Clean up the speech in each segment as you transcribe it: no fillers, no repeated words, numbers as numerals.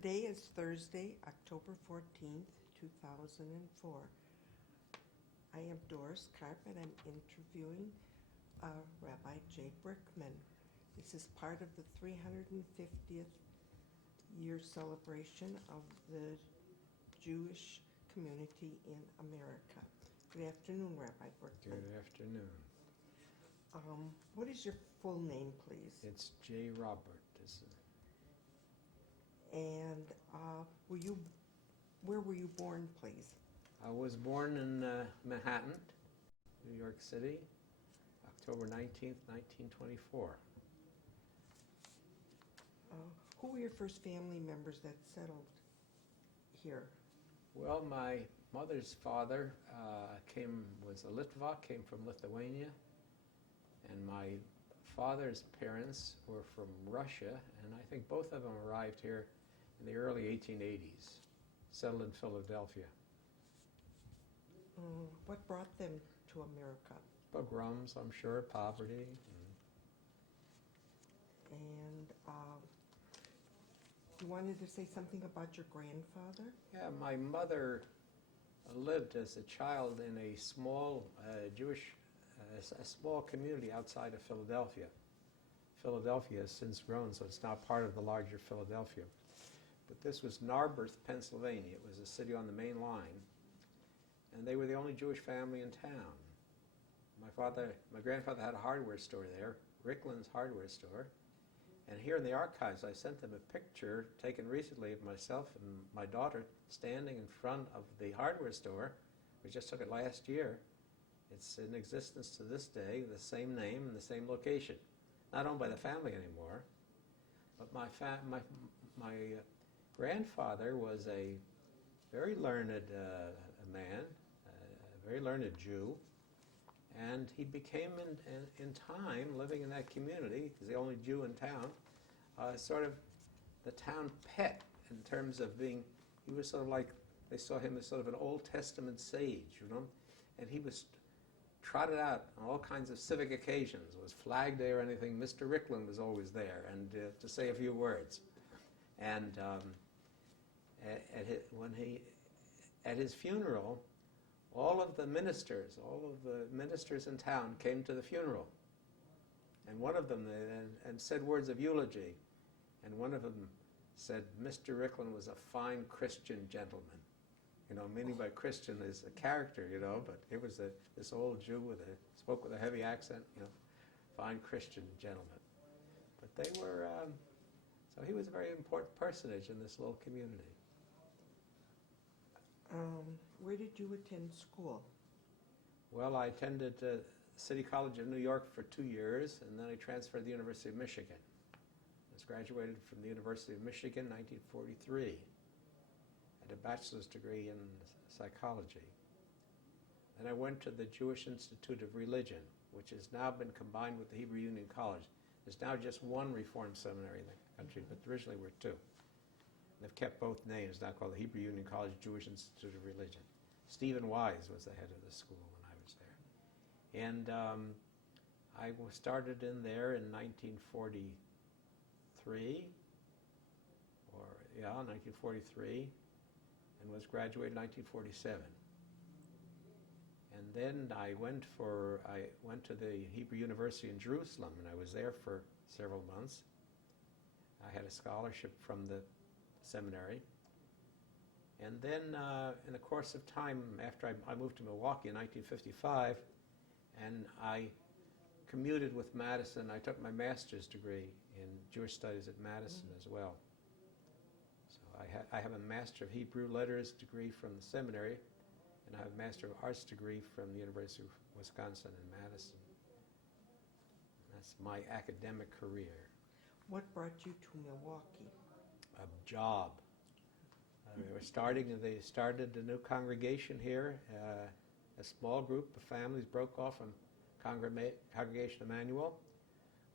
Today is Thursday, October 14th, 2004. I am Doris Karp and I'm interviewing Rabbi J. Brickman. This is part of the 350th year celebration of the Jewish community in America. Good afternoon, Rabbi Brickman. Good afternoon. What is your full name, please? It's J. Robert. And where were you born, please? I was born in Manhattan, New York City, October 19th, 1924. Who were your first family members that settled here? Well, my mother's father was a Litvak, came from Lithuania, and my father's parents were from Russia, and I think both of them arrived here in the early 1880s, settled in Philadelphia. What brought them to America? Pogroms, I'm sure, poverty. And you wanted to say something about your grandfather? Yeah, my mother lived as a child in a small a small community outside of Philadelphia. Philadelphia has since grown, so it's now part of the larger Philadelphia. But this was Narberth, Pennsylvania. It was a city on the main line, and they were the only Jewish family in town. My grandfather had a hardware store there, Rickland's hardware store, and here in the archives I sent them a picture taken recently of myself and my daughter standing in front of the hardware store. We just took it last year. It's in existence to this day, the same name and the same location. Not owned by the family anymore, but my grandfather was a very learned man, a very learned Jew, and he became in time, living in that community, he's the only Jew in town, sort of the town pet in terms of being, he was sort of like, they saw him as sort of an Old Testament sage, you know, and he was trotted out on all kinds of civic occasions. It was Flag Day or anything, Mr. Rickland was always there, and to say a few words. And at his funeral, all of the ministers in town came to the funeral. And one of them and said words of eulogy. And one of them said, Mr. Rickland was a fine Christian gentleman. You know, meaning by Christian is a character, you know, but it was this old Jew spoke with a heavy accent, you know, fine Christian gentleman. But they were, so he was a very important personage in this little community. Where did you attend school? Well, I attended City College of New York for 2 years, and then I transferred to the University of Michigan. I was graduated from the University of Michigan in 1943. A bachelor's degree in psychology. Then I went to the Jewish Institute of Religion, which has now been combined with the Hebrew Union College. There's now just one Reform seminary in the country, but originally were two. They've kept both names, now called the Hebrew Union College Jewish Institute of Religion. Stephen Wise was the head of the school when I was there. And I started in there in 1943, 1943. And was graduated in 1947. And then I went to the Hebrew University in Jerusalem, and I was there for several months. I had a scholarship from the seminary. And then in the course of time, after I moved to Milwaukee in 1955, and I commuted with Madison, I took my master's degree in Jewish Studies at Madison as well. I have a Master of Hebrew Letters degree from the seminary, and I have a Master of Arts degree from the University of Wisconsin in Madison. That's my academic career. What brought you to Milwaukee? A job. They started a new congregation here. A small group of families broke off from Congregation Emmanuel,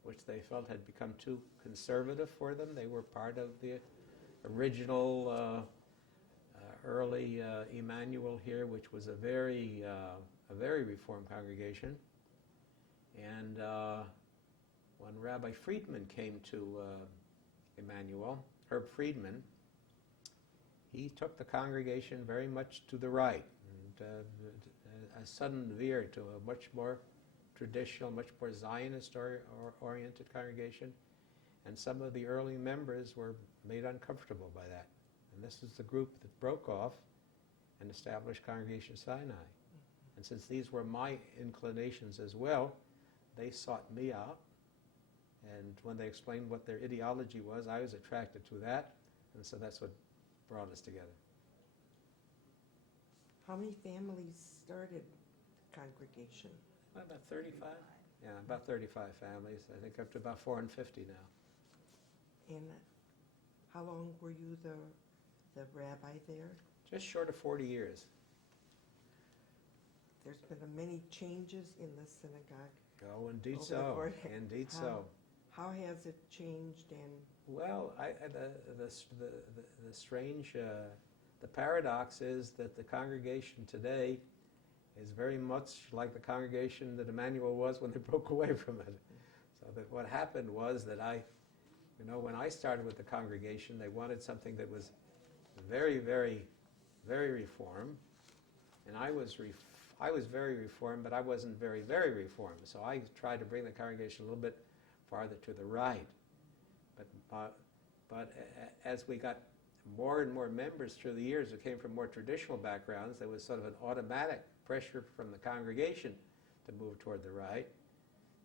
which they felt had become too conservative for them. They were part of the original early Emmanuel here, which was a very Reformed congregation. And when Rabbi Friedman came to Emmanuel, Herb Friedman, he took the congregation very much to the right, and a sudden veer to a much more traditional, much more Zionist-oriented congregation, and some of the early members were made uncomfortable by that. And this is the group that broke off and established Congregation Sinai. And since these were my inclinations as well, they sought me out, and when they explained what their ideology was, I was attracted to that, and so that's what brought us together. How many families started the congregation? About 35? Yeah, about 35 families. I think up to about 450 now. And how long were you the rabbi there? Just short of 40 years. There's been many changes in the synagogue. Oh, indeed Over the so. board. Indeed so. How has it changed? And Well, the strange, the paradox is that the congregation today is very much like the congregation that Emmanuel was when they broke away from it. So that what happened was that when I started with the congregation, they wanted something that was very, very, very reformed, and I was very reformed, but I wasn't very, very reformed. So I tried to bring the congregation a little bit farther to the right. But as we got more and more members through the years who came from more traditional backgrounds, there was sort of an automatic pressure from the congregation to move toward the right.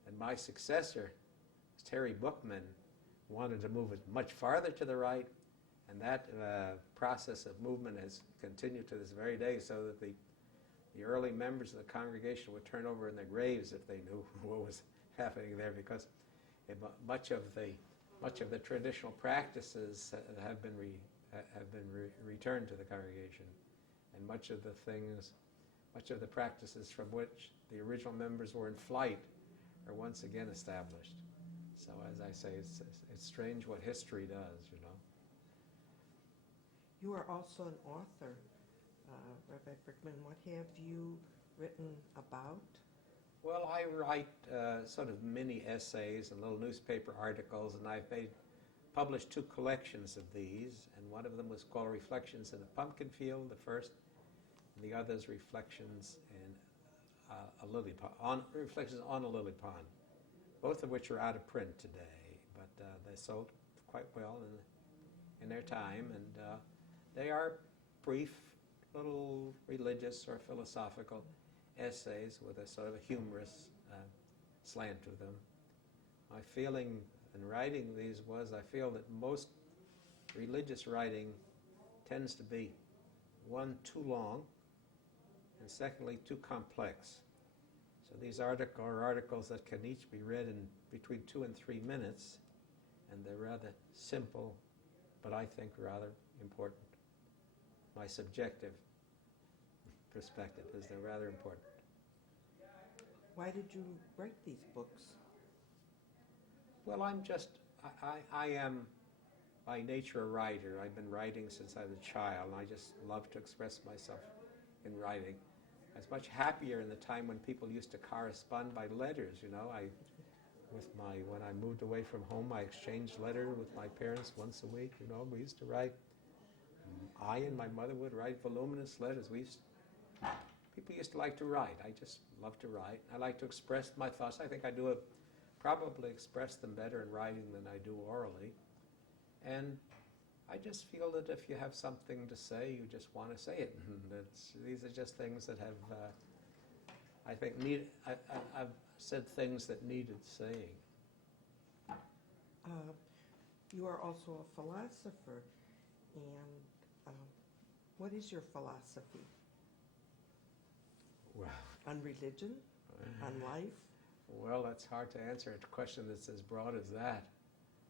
And my successor, Terry Bookman, wanted to move it much farther to the right, and that process of movement has continued to this very day, so that the early members of the congregation would turn over in their graves if they knew what was happening there, because much of the traditional practices have been returned to the congregation, and much of the practices from which the original members were in flight are once again established. So, as I say, it's strange what history does, you know. you are also an author, Rabbi Brickman. What have you written about? Well, I write sort of mini essays and little newspaper articles, and I've published 2 collections of these, and one of them was called Reflections in a Pumpkin Field, the first, and the other is Reflections in a Lily Pond, Reflections on a Lily Pond, both of which are out of print today, but they sold quite well in their time, and they are brief little religious or philosophical essays with a sort of a humorous slant to them. My feeling in writing these was I feel that most religious writing tends to be, one, too long, and secondly, too complex. So these are articles that can each be read in between 2 and 3 minutes, and they're rather simple, but I think rather important. My subjective perspective is they're rather important. Why did you write these books? Well, I am by nature a writer. I've been writing since I was a child, and I just love to express myself in writing. I was much happier in the time when people used to correspond by letters, you know. When I moved away from home, I exchanged letters with my parents once a week, you know. We used to write, I and my mother would write voluminous letters. People used to like to write. I just love to write. I like to express my thoughts. I think I probably express them better in writing than I do orally. And I just feel that if you have something to say, you just want to say it. These are just things that have, I think, I've said things that needed saying. You are also a philosopher, and what is your philosophy? Well, on religion, on life? Well, that's hard to answer a question that's as broad as that.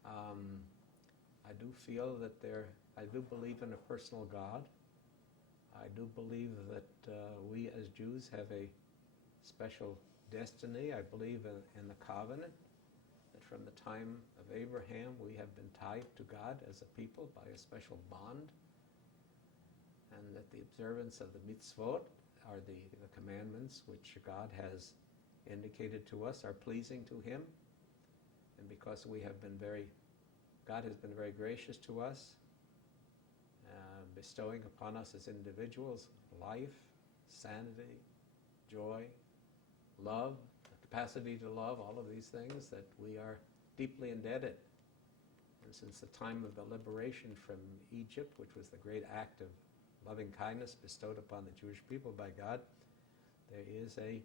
I do feel that I do believe in a personal God. I do believe that we as Jews have a special destiny. I believe in the covenant, that from the time of Abraham we have been tied to God as a people by a special bond, and that the observance of the mitzvot, are the commandments which God has indicated to us are pleasing to Him, and because God has been very gracious to us, bestowing upon us as individuals life, sanity, joy, love, the capacity to love, all of these things that we are deeply indebted. And since the time of the liberation from Egypt, which was the great act of loving kindness bestowed upon the Jewish people by God, there is a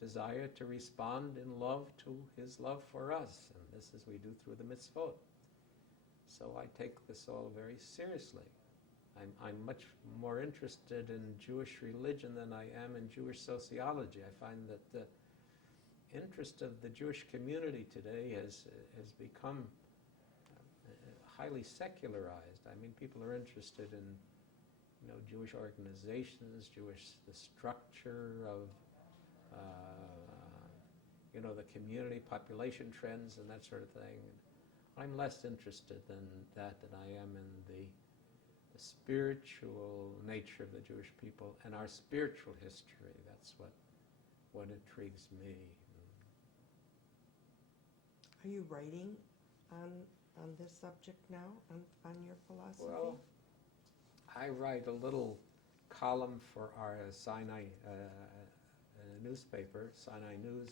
desire to respond in love to His love for us, and this is we do through the mitzvot. So I take this all very seriously. I'm much more interested in Jewish religion than I am in Jewish sociology. I find that the interest of the Jewish community today has become highly secularized. I mean, people are interested in, Jewish organizations, the structure of, the community population trends and that sort of thing. I'm less interested in that than I am in the spiritual nature of the Jewish people and our spiritual history. That's what intrigues me. Are you writing on this subject now, on your philosophy? Well, I write a little column for our Sinai newspaper, Sinai News,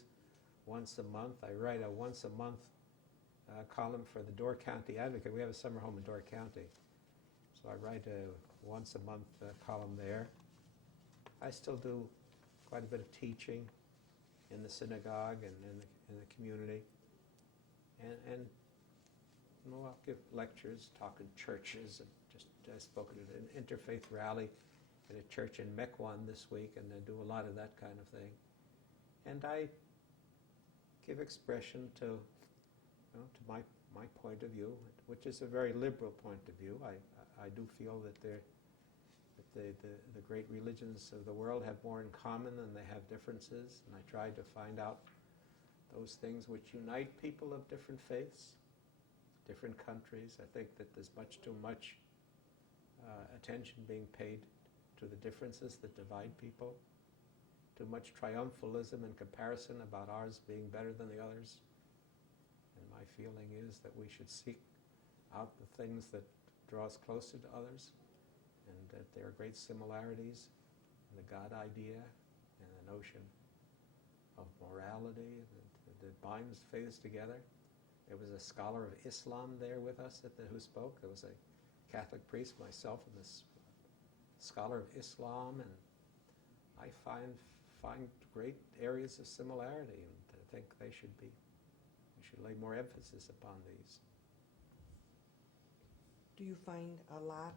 once a month. I write a once-a-month column for the Door County Advocate. We have a summer home in Door County. So I write a once-a-month column there. I still do quite a bit of teaching in the synagogue and in the community. And I'll give lectures, talk in churches, and I spoke at an interfaith rally at a church in Mequon this week, and I do a lot of that kind of thing. And I give expression to my point of view, which is a very liberal point of view. I do feel that the great religions of the world have more in common than they have differences, and I try to find out those things which unite people of different faiths, different countries. I think that there's much too much attention being paid to the differences that divide people, too much triumphalism and comparison about ours being better than the others. And my feeling is that we should seek out the things that draw us closer to others, and that there are great similarities in the God idea and the notion of morality that binds faiths together. There was a scholar of Islam there with us who spoke. There was a Catholic priest, myself, and this scholar of Islam, and I find great areas of similarity, and I think we should lay more emphasis upon these. Do you find a lot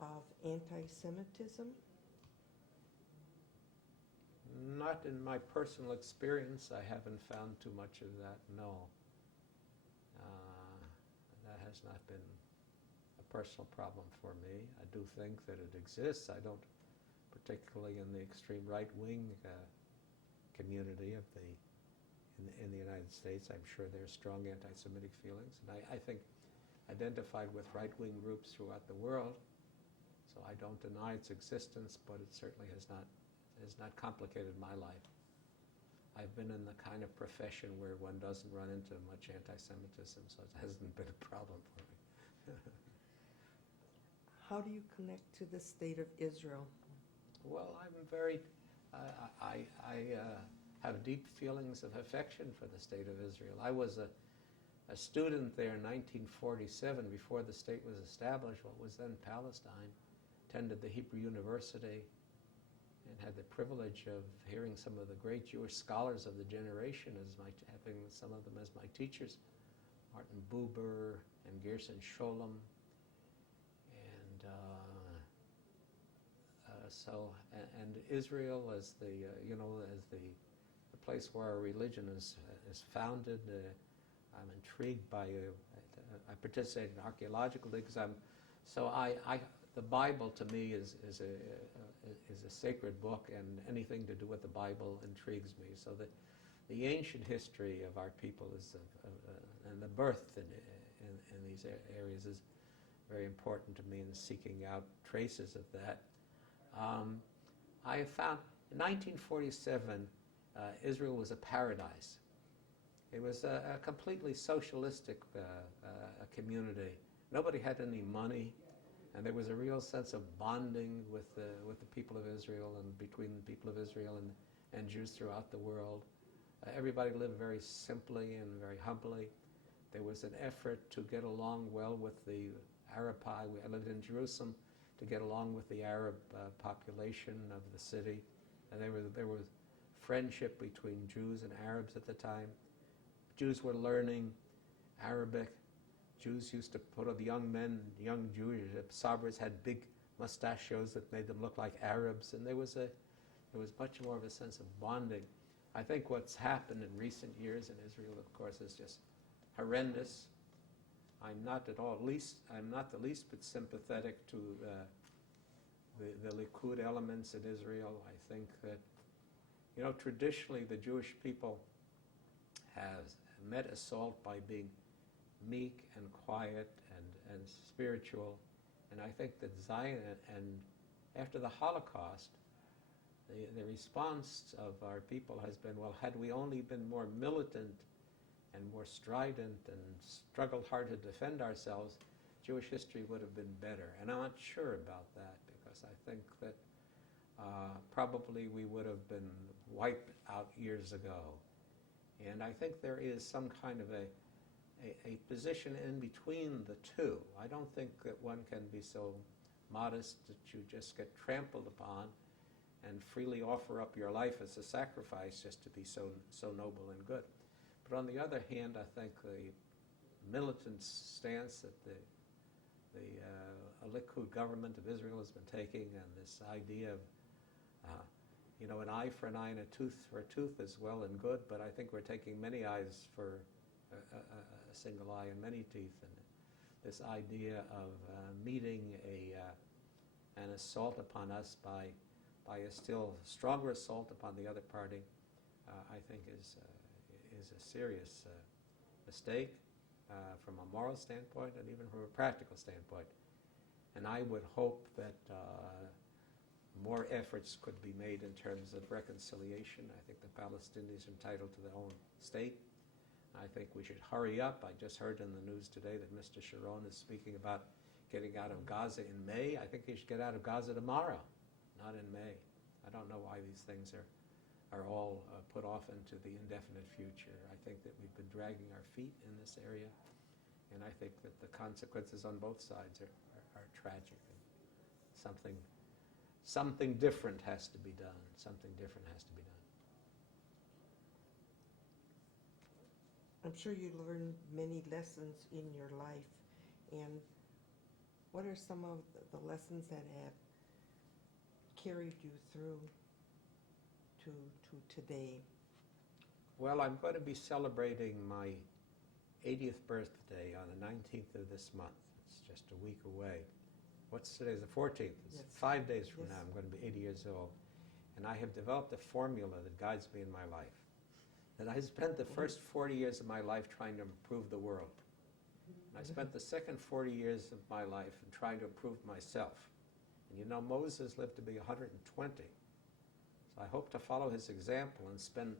of anti-Semitism? Not in my personal experience. I haven't found too much of that, no. That has not been a personal problem for me. I do think that it exists. I don't, particularly in the extreme right-wing community in the United States, I'm sure there are strong anti-Semitic feelings. And I think identified with right-wing groups throughout the world, so I don't deny its existence, but it certainly has not complicated my life. I've been in the kind of profession where one doesn't run into much anti-Semitism, so it hasn't been a problem for me. How do you connect to the state of Israel? Well, I have deep feelings of affection for the state of Israel. I was a student there in 1947, before the state was established, what was then Palestine, attended the Hebrew University, and had the privilege of hearing some of the great Jewish scholars of the generation, having some of them as my teachers, Martin Buber and Gerson Scholem, and Israel as the place where our religion is founded. I'm intrigued by. I participate in archaeological digs. The Bible to me is a sacred book, and anything to do with the Bible intrigues me. So the ancient history of our people and the birth in these areas is very important to me in seeking out traces of that. I found in 1947 Israel was a paradise. It was a completely socialistic community. Nobody had any money. And there was a real sense of bonding with the people of Israel and between the people of Israel and Jews throughout the world. Everybody lived very simply and very humbly. There was an effort to get along well with the Arabi. I lived in Jerusalem, to get along with the Arab population of the city. And there was friendship between Jews and Arabs at the time. Jews were learning Arabic. Jews used to put on the young men, young Jewish sabras had big mustachios that made them look like Arabs, and there was much more of a sense of bonding. I think what's happened in recent years in Israel, of course, is just horrendous. I'm not the least bit sympathetic to the Likud elements in Israel. I think that, traditionally the Jewish people has met assault by being meek and quiet and spiritual. And I think that Zion, and after the Holocaust, the response of our people has been, well, had we only been more militant and more strident and struggled hard to defend ourselves, Jewish history would have been better. And I'm not sure about that, because I think that probably we would have been wiped out years ago. And I think there is some kind of a position in between the two. I don't think that one can be so modest that you just get trampled upon and freely offer up your life as a sacrifice just to be so noble and good. But on the other hand, I think the militant stance that the Likud government of Israel has been taking, and this idea of an eye for an eye and a tooth for a tooth is well and good, but I think we're taking many eyes for a single eye and many teeth. And this idea of meeting an assault upon us by a still stronger assault upon the other party, I think is a serious mistake from a moral standpoint and even from a practical standpoint. And I would hope that more efforts could be made in terms of reconciliation. I think the Palestinians are entitled to their own state. I think we should hurry up. I just heard in the news today that Mr. Sharon is speaking about getting out of Gaza in May. I think he should get out of Gaza tomorrow, not in May. I don't know why these things are all put off into the indefinite future. I think that we've been dragging our feet in this area, and I think that the consequences on both sides are tragic. And something different has to be done. Something different has to be done. I'm sure you learned many lessons in your life, and what are some of the lessons that have carried you through to today? Well, I'm going to be celebrating my 80th birthday on the 19th of this month. It's just a week away. What's today? The 14th. It's Yes. 5 days from Yes. now. I'm going to be 80 years old. And I have developed a formula that guides me in my life. That I spent the first 40 years of my life trying to improve the world. And I spent the second 40 years of my life in trying to improve myself. And Moses lived to be 120. So I hope to follow his example and spend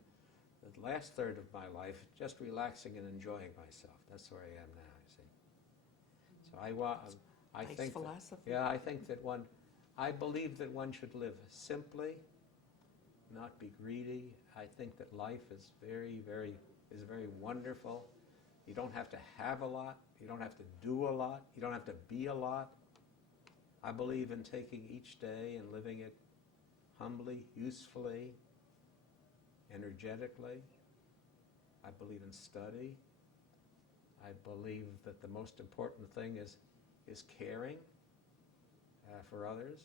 the last third of my life just relaxing and enjoying myself. That's where I am now, you see. So I Nice think philosophy. I think that I believe that one should live simply, not be greedy. I think that life is very wonderful. You don't have to have a lot. You don't have to do a lot. You don't have to be a lot. I believe in taking each day and living it humbly, usefully, energetically. I believe in study. I believe that the most important thing is caring for others,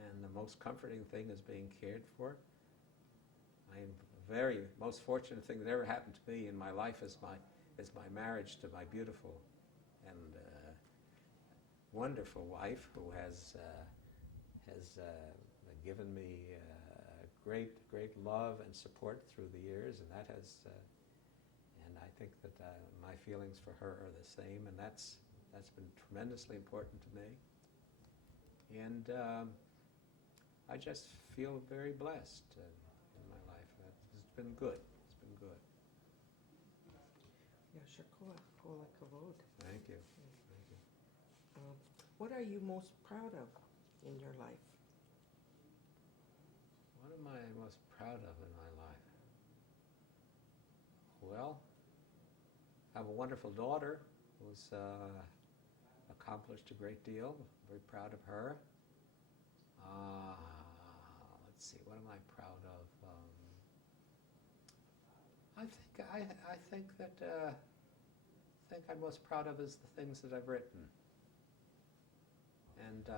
and the most comforting thing is being cared for. Most fortunate thing that ever happened to me in my life is my marriage to my beautiful and wonderful wife, who has given me great love and support through the years, and and I think that my feelings for her are the same, and that's been tremendously important to me. And I just feel very blessed in my life. It's been good. It's been good. Yasher koach, kol hakavod. Thank you. Um, What are you most proud of in your life? What am I most proud of in my life? Well, I have a wonderful daughter who's accomplished a great deal. Very proud of her. Let's see, what am I proud of? I think I'm most proud of is the things that I've written, and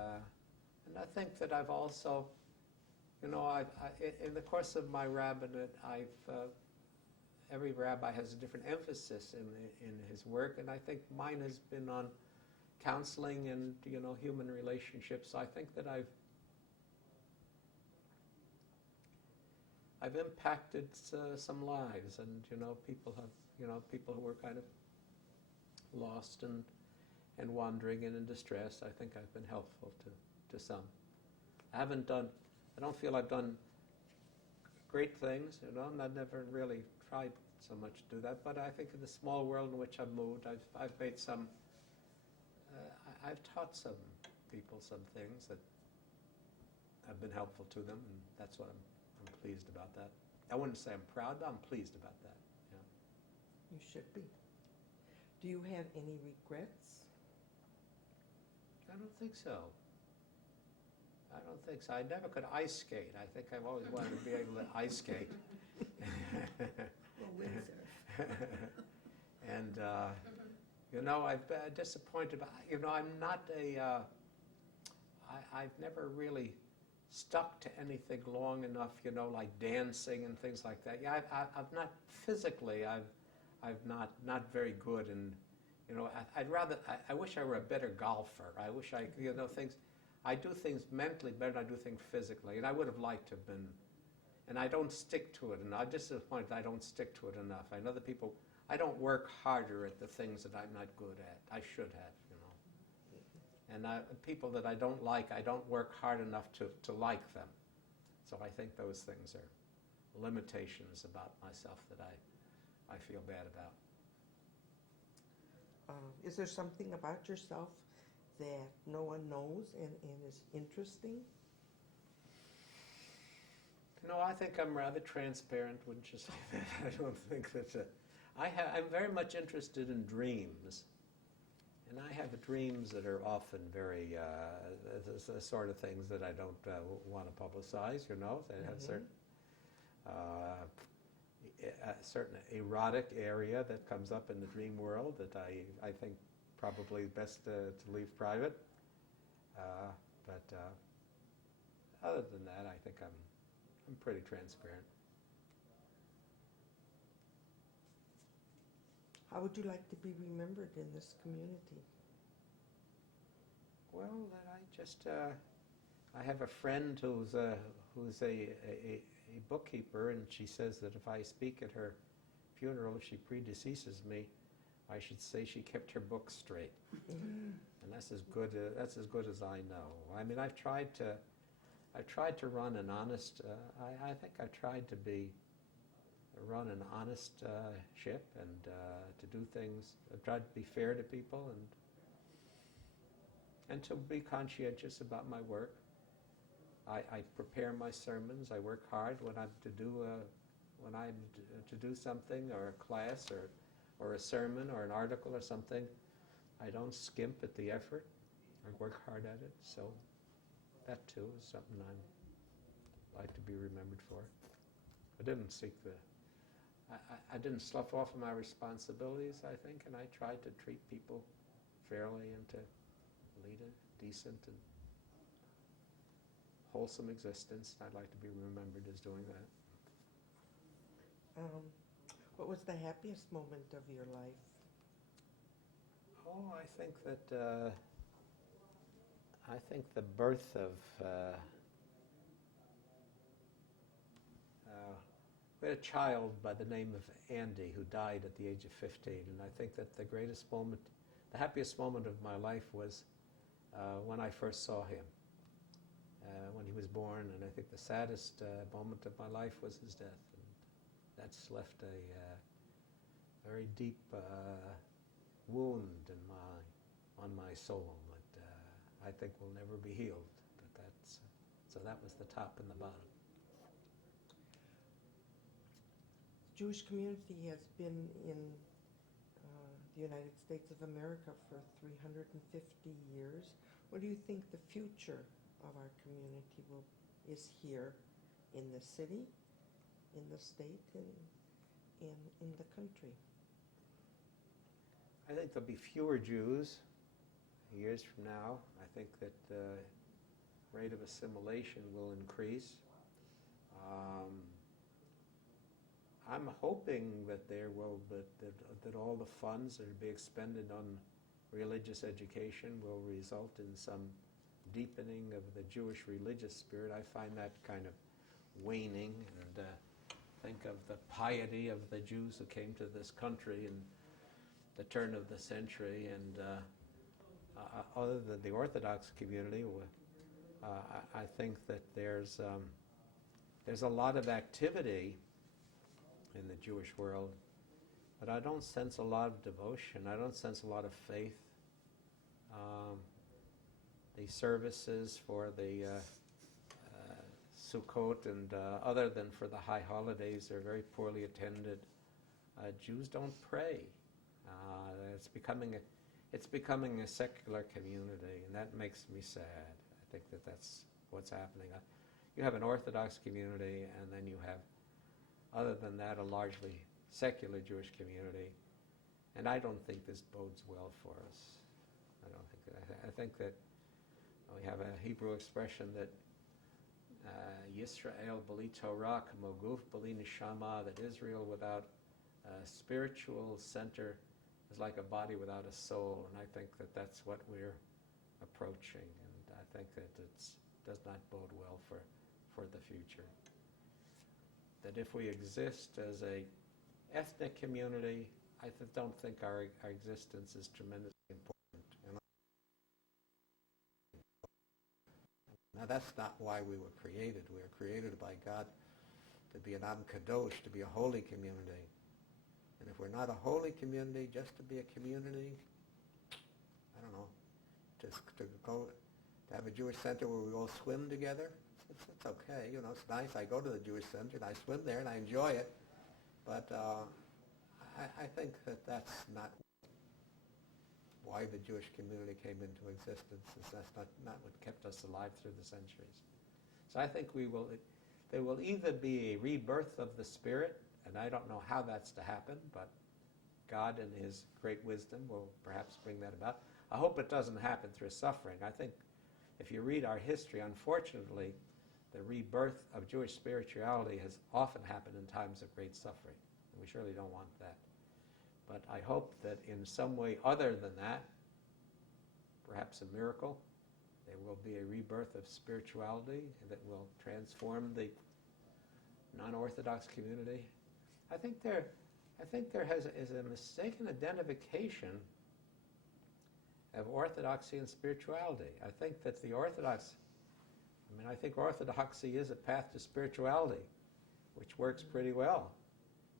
I think that I've also, in the course of my rabbinate, every rabbi has a different emphasis in his work, and I think mine has been on counseling and human relationships. So I think that I've impacted some lives, and people who were kind of lost and wandering and in distress. I think I've been helpful to some. I don't feel I've done great things, and I've never really tried so much to do that. But I think in the small world in which I've moved, I've made some. I've taught some people some things that have been helpful to them, and that's what I'm pleased about that. I wouldn't say I'm proud, but I'm pleased about that. Yeah. You should be. Do you have any regrets? I don't think so. I never could ice skate. I think I've always wanted to be able to ice skate. Well, windsurf. And, I've been disappointed. I'm not I've never really stuck to anything long enough, like dancing and things like that. Yeah, I've not physically, I've not very good, and I wish I were a better golfer. I wish I do things mentally better than I do things physically, and I would have liked to have been, and I don't stick to it, and I'm disappointed I don't stick to it enough. I know that people, I don't work harder at the things that I'm not good at. I should have, And people that I don't like, I don't work hard enough to like them. So I think those things are limitations about myself that I feel bad about. Is there something about yourself that no one knows and is interesting? I think I'm rather transparent, wouldn't you say that? I don't think that... I'm very much interested in dreams. And I have dreams that are often very, the sort of things that I don't want to publicize, They have a certain erotic area that comes up in the dream world that I think probably best to leave private. But other than that, I think I'm pretty transparent. How would you like to be remembered in this community? Well, I have a friend who's a bookkeeper, and she says that if I speak at her funeral, if she predeceases me, I should say she kept her books straight. And that's as good as I know. I mean, I've tried to run an honest. I think I've tried to run an honest ship and to do things. I've tried to be fair to people and to be conscientious about my work. I prepare my sermons. I work hard when I'm to do something, or a class, or a sermon, or an article, or something. I don't skimp at the effort. I work hard at it. So that too is something I'd like to be remembered for. I didn't seek I didn't slough off my responsibilities, I think, and I tried to treat people fairly and to lead a decent and wholesome existence. I'd like to be remembered as doing that. What was the happiest moment of your life? Oh, I think the birth of we had a child by the name of Andy who died at the age of 15, and I think that the happiest moment of my life was when I first saw him, when he was born, and I think the saddest moment of my life was his death. And that's left a very deep wound on my soul that I think will never be healed. But so that was the top and the bottom. Jewish community has been in the United States of America for 350 years. What do you think the future of our community is here in the city, in the state, and in the country? I think there'll be fewer Jews years from now. I think that the rate of assimilation will increase. I'm hoping that that all the funds that will be expended on religious education will result in some deepening of the Jewish religious spirit. I find that kind of waning, and think of the piety of the Jews who came to this country in the turn of the century, and other than the Orthodox community, I think that there's a lot of activity in the Jewish world, but I don't sense a lot of devotion. I don't sense a lot of faith. The services for the Sukkot and other than for the high holidays are very poorly attended. Jews don't pray. It's becoming a secular community, and that makes me sad. I think that's what's happening. You have an Orthodox community, and then you have, other than that, a largely secular Jewish community, and I don't think this bodes well for us. I think that we have a Hebrew expression that Yisrael b'li Torah k'mo guf b'li neshama, that Israel without a spiritual center is like a body without a soul, and I think that that's what we're approaching, and I think that it does not bode well for the future. That if we exist as a ethnic community, I don't think our existence is tremendously important. Now that's not why we were created. We were created by God to be an Am Kadosh, to be a holy community. And if we're not a holy community, just to be a community, I don't know, to have a Jewish center where we all swim together, it's okay, it's nice. I go to the Jewish center and I swim there and I enjoy it, but I think that's not why the Jewish community came into existence. That's not what kept us alive through the centuries. So I think there will either be a rebirth of the spirit, and I don't know how that's to happen, but God in His great wisdom will perhaps bring that about. I hope it doesn't happen through suffering. I think if you read our history, unfortunately, the rebirth of Jewish spirituality has often happened in times of great suffering, and we surely don't want that. But I hope that in some way other than that, perhaps a miracle, there will be a rebirth of spirituality that will transform the non-Orthodox community. I think there is a mistaken identification of orthodoxy and spirituality. I think that I think orthodoxy is a path to spirituality, which works pretty well.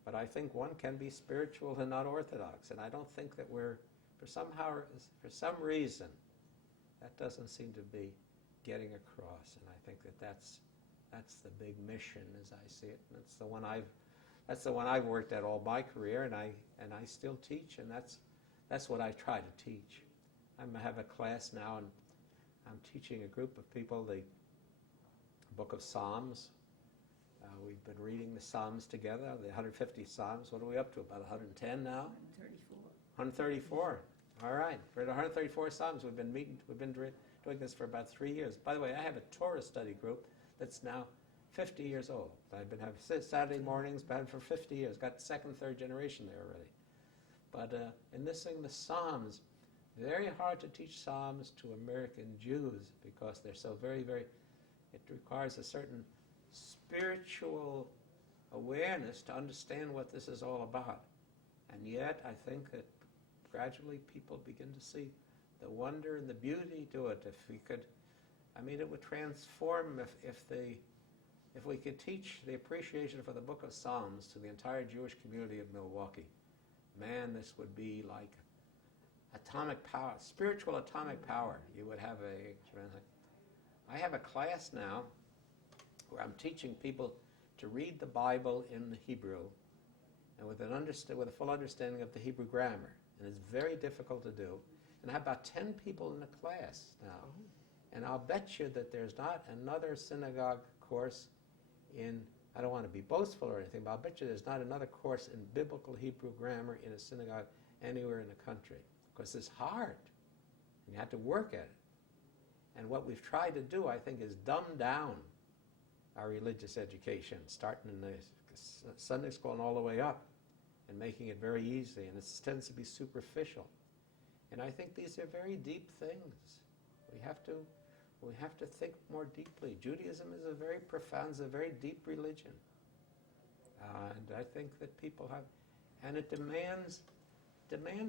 But I think one can be spiritual and not orthodox, and I don't think that for some reason, that doesn't seem to be getting across. And I think that's the big mission as I see it. And that's the one I've worked at all my career, and I still teach, and that's what I try to teach. I have a class now, and I'm teaching a group of people the Book of Psalms. We've been reading the Psalms together, the 150 Psalms. What are we up to, about 110 now? 134. All right. For the 134 Psalms, we've been doing this for about 3 years. By the way, I have a Torah study group that's now 50 years old. I've been having Saturday mornings, been for 50 years. Got second, third generation there already. But in this thing, the Psalms, very hard to teach Psalms to American Jews because they're so very, very, it requires a certain spiritual awareness to understand what this is all about. And yet, I think that gradually people begin to see the wonder and the beauty to it. If we could, it would transform if we could teach the appreciation for the Book of Psalms to the entire Jewish community of Milwaukee. Man, this would be like atomic power, spiritual atomic power. You would have I have a class now where I'm teaching people to read the Bible in the Hebrew and with a full understanding of the Hebrew grammar. And it's very difficult to do. And I have about 10 people in the class now. And I'll bet you that there's not another synagogue course in, I don't want to be boastful or anything, but I'll bet you there's not another course in biblical Hebrew grammar in a synagogue anywhere in the country. Because it's hard. And you have to work at it. And what we've tried to do, I think, is dumb down our religious education, starting in the Sunday school and all the way up, and making it very easy. And it tends to be superficial. And I think these are very deep things. We have to think more deeply. Judaism is a very profound, it's a very deep religion. And I think that people have, and it demands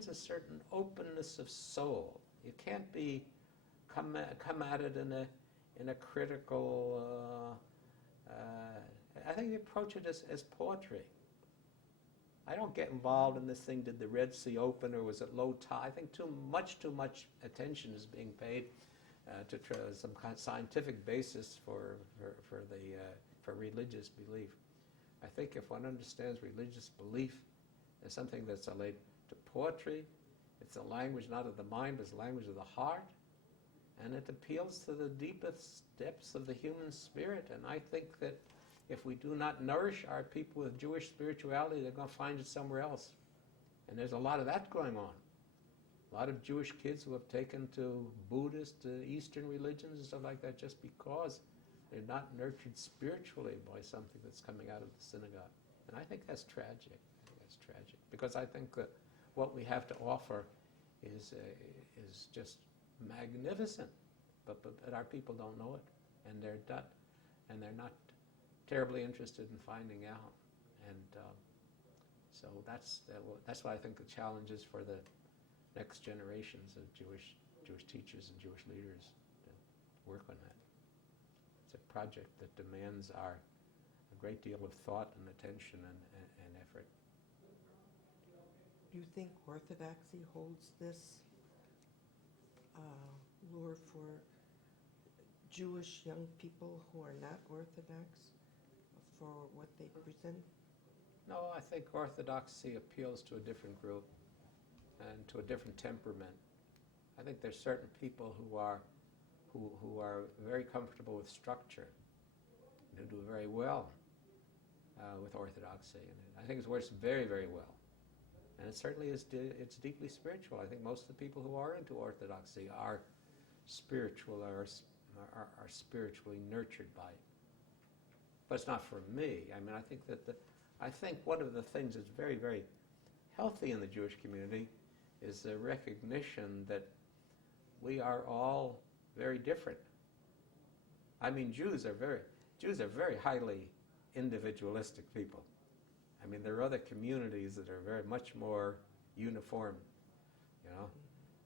a certain openness of soul. You can't come at it in a critical. I think you approach it as poetry. I don't get involved in this thing. Did the Red Sea open, or was it low tide? I think too much attention is being paid to some kind of scientific basis for religious belief. I think if one understands religious belief as something that's related to poetry, it's a language not of the mind, but it's a language of the heart, and it appeals to the deepest depths of the human spirit. And I think that if we do not nourish our people with Jewish spirituality, they're going to find it somewhere else. And there's a lot of that going on. A lot of Jewish kids who have taken to Buddhist, Eastern religions and stuff like that just because they're not nurtured spiritually by something that's coming out of the synagogue. And I think that's tragic. Because I think that what we have to offer is just magnificent, but our people don't know it, and they're not terribly interested in finding out. And so that's what I think the challenge is for the next generations of Jewish teachers and Jewish leaders to work on that. It's a project that demands a great deal of thought and attention and effort. Do you think Orthodoxy holds this lure for Jewish young people who are not Orthodox for what they present? No, I think Orthodoxy appeals to a different group and to a different temperament. I think there's certain people who are very comfortable with structure and who do very well with Orthodoxy. And I think it works very, very well. And it certainly is. It's deeply spiritual. I think most of the people who are into Orthodoxy are spiritual, are spiritually nurtured by it. But it's not for me. I mean, I think one of the things that's very, very healthy in the Jewish community is the recognition that we are all very different. I mean, Jews are very highly individualistic people. I mean, there are other communities that are very much more uniform, you know.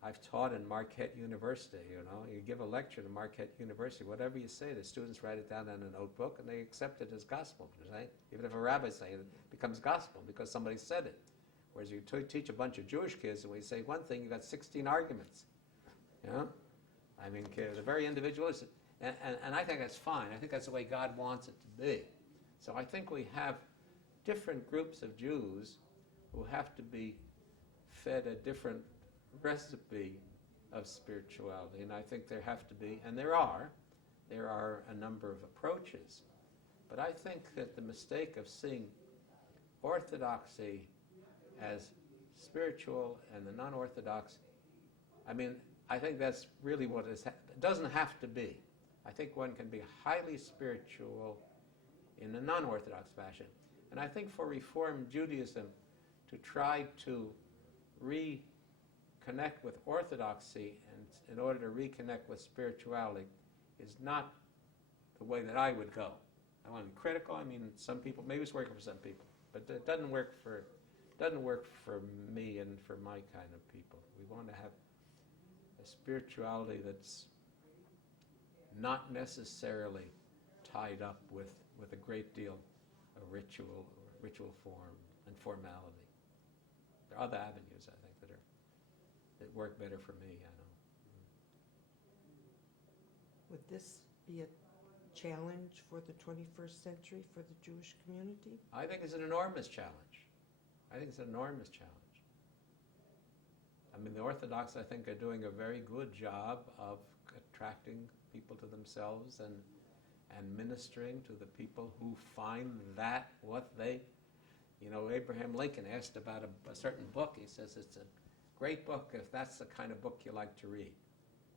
I've taught in Marquette University, you know. You give a lecture to Marquette University, whatever you say, the students write it down in a notebook and they accept it as gospel, right? Even if a rabbi says it, it becomes gospel because somebody said it. Whereas you teach a bunch of Jewish kids and we say one thing, you got 16 arguments, you know. I mean, kids are very individualistic. And I think that's fine. I think that's the way God wants it to be. So I think we have different groups of Jews who have to be fed a different recipe of spirituality, and I think there have to be, and there are a number of approaches. But I think that the mistake of seeing Orthodoxy as spiritual and the non-Orthodox, I mean, I think that's really what it doesn't have to be. I think one can be highly spiritual in a non-Orthodox fashion. And I think for Reform Judaism to try to reconnect with Orthodoxy and in order to reconnect with spirituality is not the way that I would go. I want to be critical. I mean, some people, maybe it's working for some people, but it doesn't work for me and for my kind of people. We want to have a spirituality that's not necessarily tied up with a great deal of ritual form and formality. There are other avenues, I think, that work better for me, I know. Would this be a challenge for the 21st century for the Jewish community? I think it's an enormous challenge. I think it's an enormous challenge. I mean, the Orthodox, I think, are doing a very good job of attracting people to themselves and ministering to the people who find that what they, Abraham Lincoln asked about a certain book. He says it's a great book if that's the kind of book you like to read.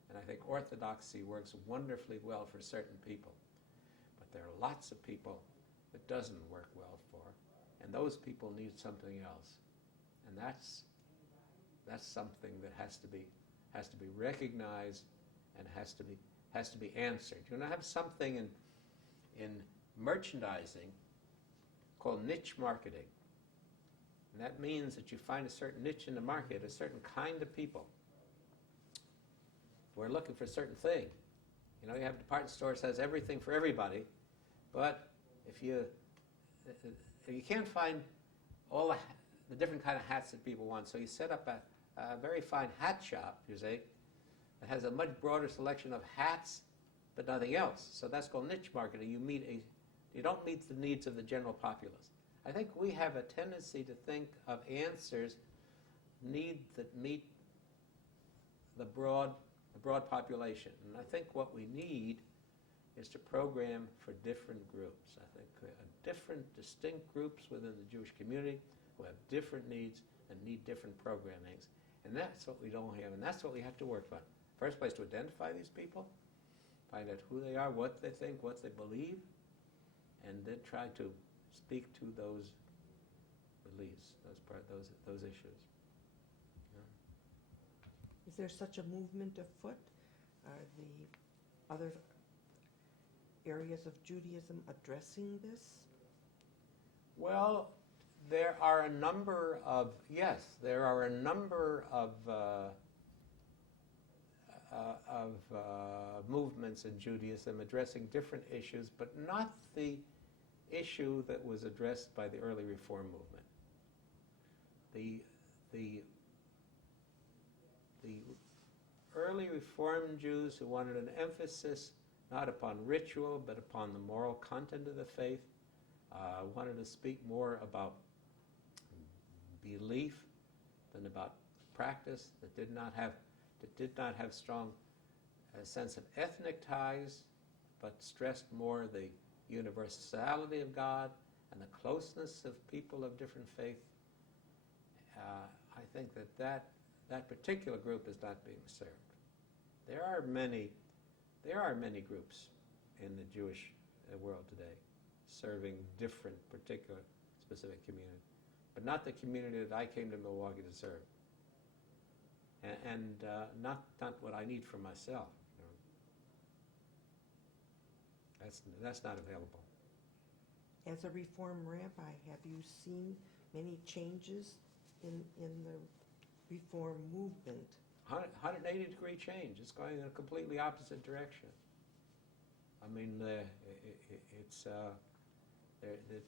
And I think orthodoxy works wonderfully well for certain people. But there are lots of people it doesn't work well for, and those people need something else. And that's something that has to be recognized and has to be answered. You have something in merchandising called niche marketing. And that means that you find a certain niche in the market, a certain kind of people who are looking for a certain thing. You have a department store that says everything for everybody, but if you can't find all the different kind of hats that people want, so you set up a very fine hat shop, you see, that has a much broader selection of hats, but nothing else. So that's called niche marketing. You don't meet the needs of the general populace. I think we have a tendency to think of answers that meet the broad population. And I think what we need is to program for different groups. I think different, distinct groups within the Jewish community who have different needs and need different programmings. And that's what we don't have, and that's what we have to work on. First place, to identify these people, find out who they are, what they think, what they believe, and then try to speak to those beliefs, those issues. Yeah. Is there such a movement afoot? Are the other areas of Judaism addressing this? Well, there are a number of movements in Judaism addressing different issues, but not the issue that was addressed by the early Reform movement. The early Reform Jews who wanted an emphasis not upon ritual but upon the moral content of the faith, wanted to speak more about belief than about practice, that did not have strong sense of ethnic ties, but stressed more the universality of God and the closeness of people of different faith. I think that particular group is not being served. There are many groups in the Jewish world today serving different, particular, specific community, but not the community that I came to Milwaukee to serve, and not what I need for myself. That's not available. As a Reform rabbi, have you seen many changes in the Reform movement? 180-degree change. It's going in a completely opposite direction. I mean, it's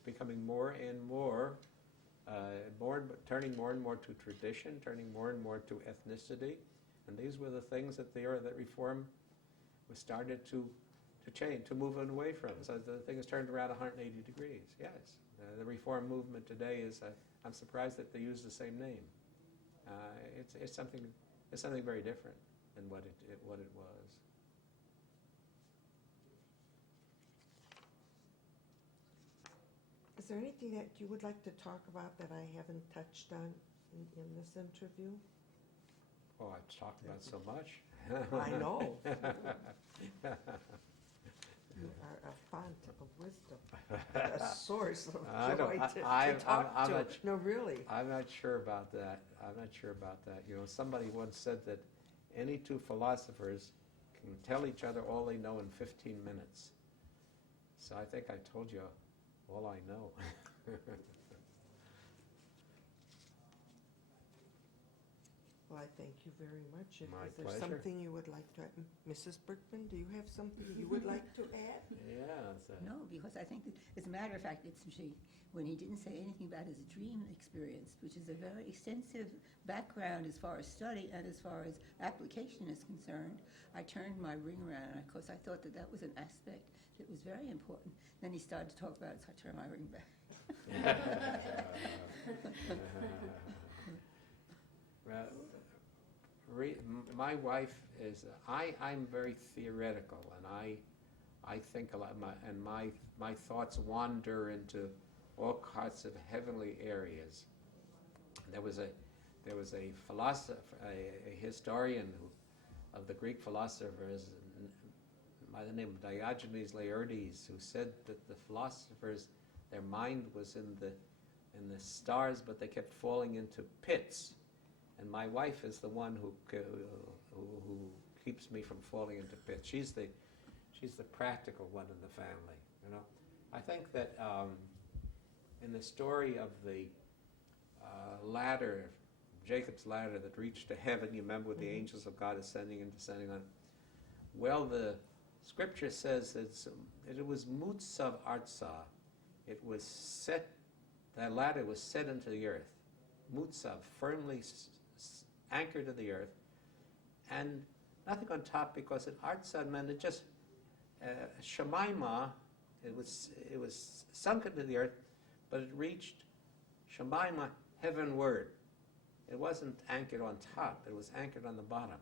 becoming more and more, turning more and more to tradition, turning more and more to ethnicity, and these were the things that Reform was started to change, to move away from. So the thing has turned around 180 degrees. Yes, the Reform movement today is. I'm surprised that they use the same name. It's something very different than what it was. Is there anything that you would like to talk about that I haven't touched on in this interview? Oh, I've talked about so much. I know. You are a font of wisdom, a source of joy to talk to. No, really. I'm not sure about that. Somebody once said that any two philosophers can tell each other all they know in 15 minutes. So I think I told you all I know. Well, I thank you very much. My Is there pleasure. something you would like to add? Mrs. Brickman, do you have something you would like to add? Yeah, so No, because I think that, as a matter of fact, when he didn't say anything about his dream experience, which is a very extensive background as far as study and as far as application is concerned, I turned my ring around, and of course I thought that that was an aspect that was very important. Then he started to talk about it, so I turned my ring back. Well, my wife is, I'm very theoretical, and I think a lot, and my thoughts wander into all kinds of heavenly areas. There was a philosopher, a historian of the Greek philosophers by the name of Diogenes Laertes, who said that the philosophers, their mind was in the stars, but they kept falling into pits. And my wife is the one who keeps me from falling into pits. She's the practical one in the family. You know, I think that in the story of the ladder, Jacob's ladder that reached to heaven, you remember with the angels of God ascending and descending on. Well, the Scripture says that it was mutsav artsa. It was set. That ladder was set into the earth. Mutsav, firmly anchored to the earth, and nothing on top, because it artsa meant it just shemaima. It was sunk into the earth, but it reached shemaima, heavenward. It wasn't anchored on top. It was anchored on the bottom.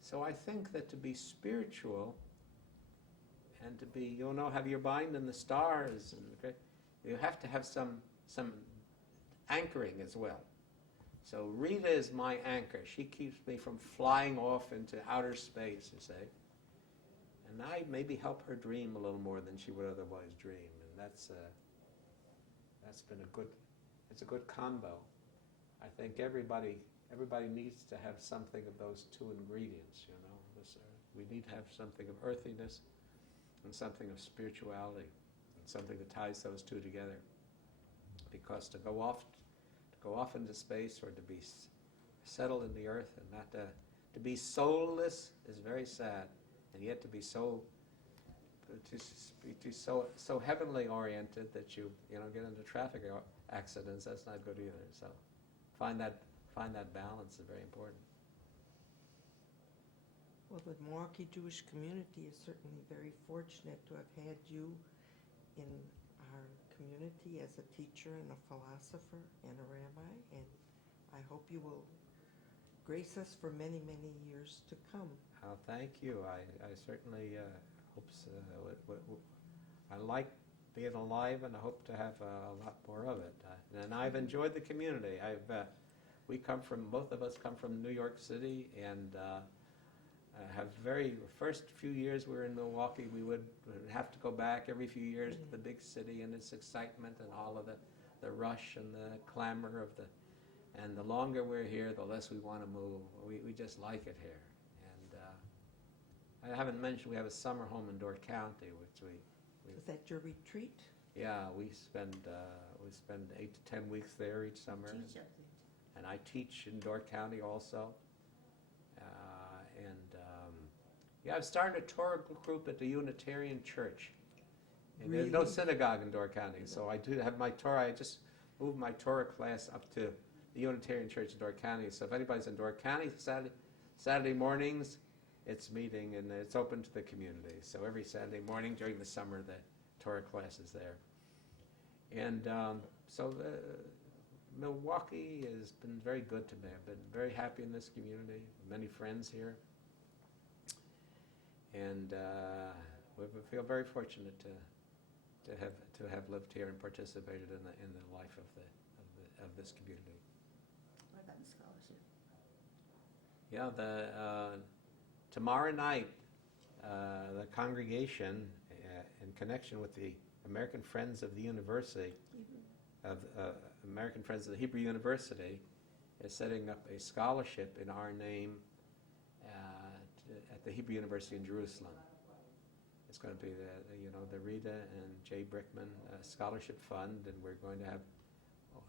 So I think that to be spiritual and to be, have your mind in the stars, and you have to have some anchoring as well. So Rita is my anchor. She keeps me from flying off into outer space, you say. And I maybe help her dream a little more than she would otherwise dream. And that's been it's a good combo. I think everybody needs to have something of those two ingredients, we need to have something of earthiness and something of spirituality, and something that ties those two together. Because to go off into space, or to be settled in the earth, and not to be soulless is very sad, and yet to be so heavenly oriented that you get into traffic accidents, that's not good either. So find that balance is very important. Well, the Milwaukee Jewish community is certainly very fortunate to have had you in our community as a teacher and a philosopher and a rabbi, and I hope you will grace us for many, many years to come. Oh, thank you. I certainly hope so. I like being alive, and I hope to have a lot more of it. And I've enjoyed the community. Both of us come from New York City, and first few years we were in Milwaukee, we would have to go back every few years to the big city and its excitement and all of the rush and the clamor and the longer we're here, the less we want to move. We just like it here. And I haven't mentioned we have a summer home in Door County, which Is that your retreat? yeah, we spend 8 to 10 weeks there each summer. Teach up there. And I teach in Door County also. I've started a Torah group at the Unitarian Church. And there's no Really? synagogue in Door County, so I do have my Torah. I just moved my Torah class up to the Unitarian Church in Door County. So if anybody's in Door County, Saturday mornings, it's meeting, and it's open to the community. So every Saturday morning during the summer, the Torah class is there. And so Milwaukee has been very good to me. I've been very happy in this community, many friends here. And we feel very fortunate to have lived here and participated in the life of this community. What about the scholarship? Yeah, tomorrow night, the congregation, in connection with the American Friends of the University, American Friends of the Hebrew University, is setting up a scholarship in our name at the Hebrew University in Jerusalem. It's going to be the Rita and J. Brickman Scholarship Fund, and we're going to have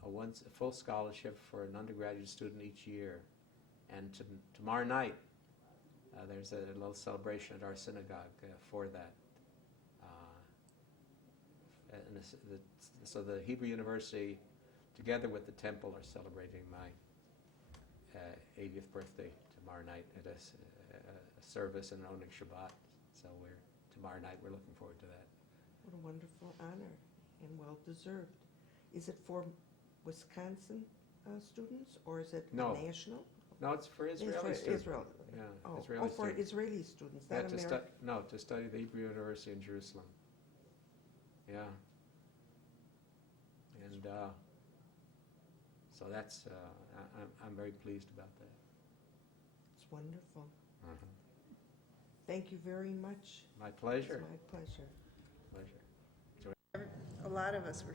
a full scholarship for an undergraduate student each year. And tomorrow night, there's a little celebration at our synagogue for that. So the Hebrew University, together with the temple, are celebrating my 80th birthday tomorrow night at a service and owning Shabbat. So tomorrow night we're looking forward to that. What a wonderful honor and well-deserved. Is it for Wisconsin students, or is it No. national? No, it's for It's Israeli for students. Israel. Yeah, Oh, Israeli for students. Israeli students, Yeah, not American. no, to study the Hebrew University in Jerusalem. Yeah. And so that's, I'm very pleased about that. It's wonderful. Thank you very much. My pleasure. It's my pleasure. Pleasure. A lot of us were